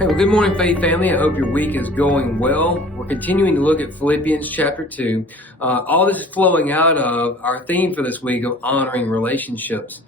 Hey, well, good morning, Faith family. I hope your week is going well. We're continuing to look at Philippians Chapter 2. All this is flowing out of our theme for this week of honoring relationships.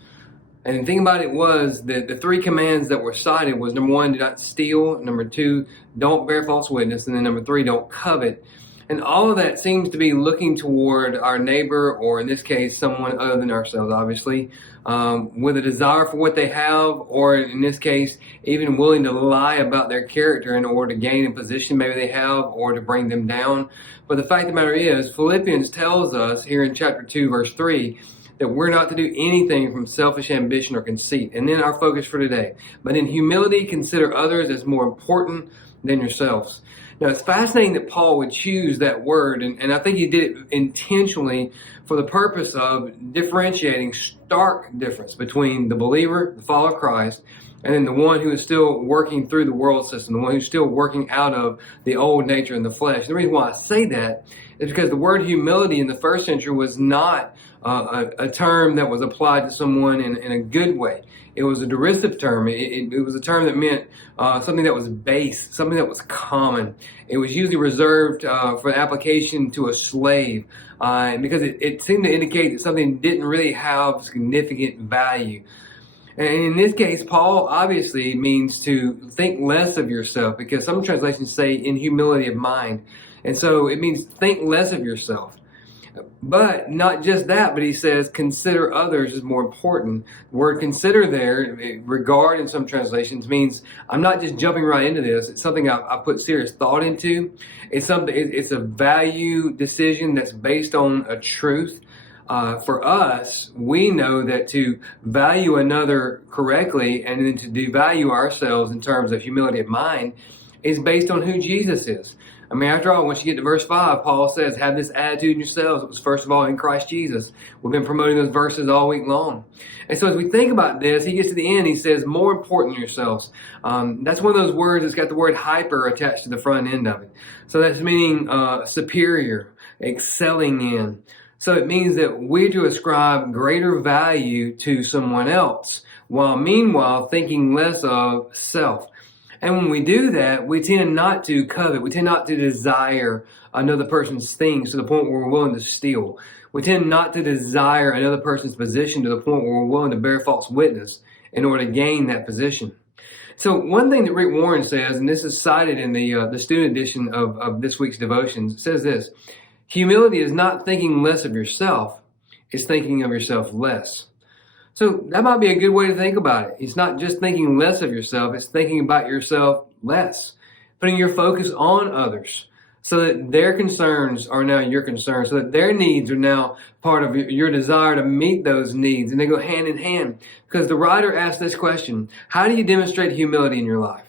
And the thing about it was that the three commands that were cited was, number one, do not steal. Number two, don't bear false witness. And then number three, don't covet. And all of that seems to be looking toward our neighbor, or in this case, someone other than ourselves, obviously, with a desire for what they have, or in this case, even willing to lie about their character in order to gain a position maybe they have, or to bring them down. But the fact of the matter is, Philippians tells us here in chapter 2, verse 3, that we're not to do anything from selfish ambition or conceit. And then our focus for today. But in humility, consider others as more important than yourselves. Now, it's fascinating that Paul would choose that word, and I think he did it intentionally for the purpose of differentiating stark difference between the believer, the follower of Christ, and then the one who is still working through the world system, the one who's still working out of the old nature and the flesh. The reason why I say that is because the word humility in the first century was not a term that was applied to someone in a good way. It was a derisive term. It was a term that meant something that was base, something that was common. It was usually reserved for application to a slave because it seemed to indicate that something didn't really have significant value. And in this case, Paul obviously means to think less of yourself, because some translations say in humility of mind. And so it means think less of yourself. But not just that, but he says consider others is more important. The word consider there, regard in some translations, means I'm not just jumping right into this. It's something I put serious thought into. It's a value decision that's based on a truth. For us, we know that to value another correctly and then to devalue ourselves in terms of humility of mind is based on who Jesus is. I mean, after all, once you get to verse 5, Paul says, have this attitude in yourselves. It was first of all in Christ Jesus. We've been promoting those verses all week long. And so as we think about this, he gets to the end, he says, more important than yourselves. That's one of those words that's got the word hyper attached to the front end of it. So that's meaning superior, excelling in. So it means that we're to ascribe greater value to someone else, while meanwhile thinking less of self. And when we do that, we tend not to covet. We tend not to desire another person's things to the point where we're willing to steal. We tend not to desire another person's position to the point where we're willing to bear false witness in order to gain that position. So one thing that Rick Warren says, and this is cited in the student edition of this week's devotions, it says this: humility is not thinking less of yourself, it's thinking of yourself less. So that might be a good way to think about it. It's not just thinking less of yourself, it's thinking about yourself less. Putting your focus on others so that their concerns are now your concerns, so that their needs are now part of your desire to meet those needs, and they go hand in hand. Because the writer asked this question: how do you demonstrate humility in your life?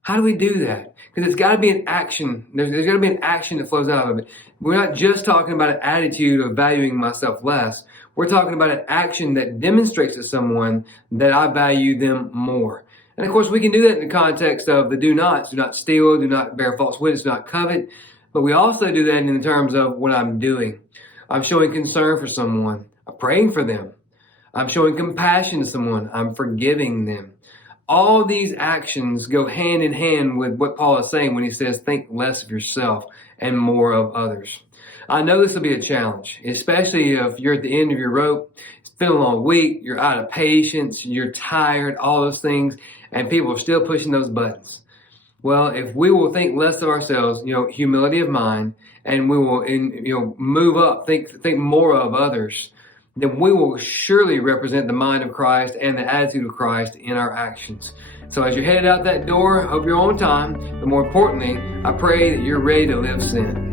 How do we do that? Because it's got to be an action. There's got to be an action that flows out of it. We're not just talking about an attitude of valuing myself less. We're talking about an action that demonstrates to someone that I value them more. And of course, we can do that in the context of the do nots. Do not steal, do not bear false witness, do not covet. But we also do that in terms of what I'm doing. I'm showing concern for someone. I'm praying for them. I'm showing compassion to someone. I'm forgiving them. All these actions go hand in hand with what Paul is saying when he says, think less of yourself and more of others. I know this will be a challenge, especially if you're at the end of your rope, it's been a long week, you're out of patience, you're tired, all those things, and people are still pushing those buttons. Well, if we will think less of ourselves, humility of mind, and we will, move up, think more of others, then we will surely represent the mind of Christ and the attitude of Christ in our actions. So as you're headed out that door, hope you're on time, but more importantly, I pray that you're ready to live sin.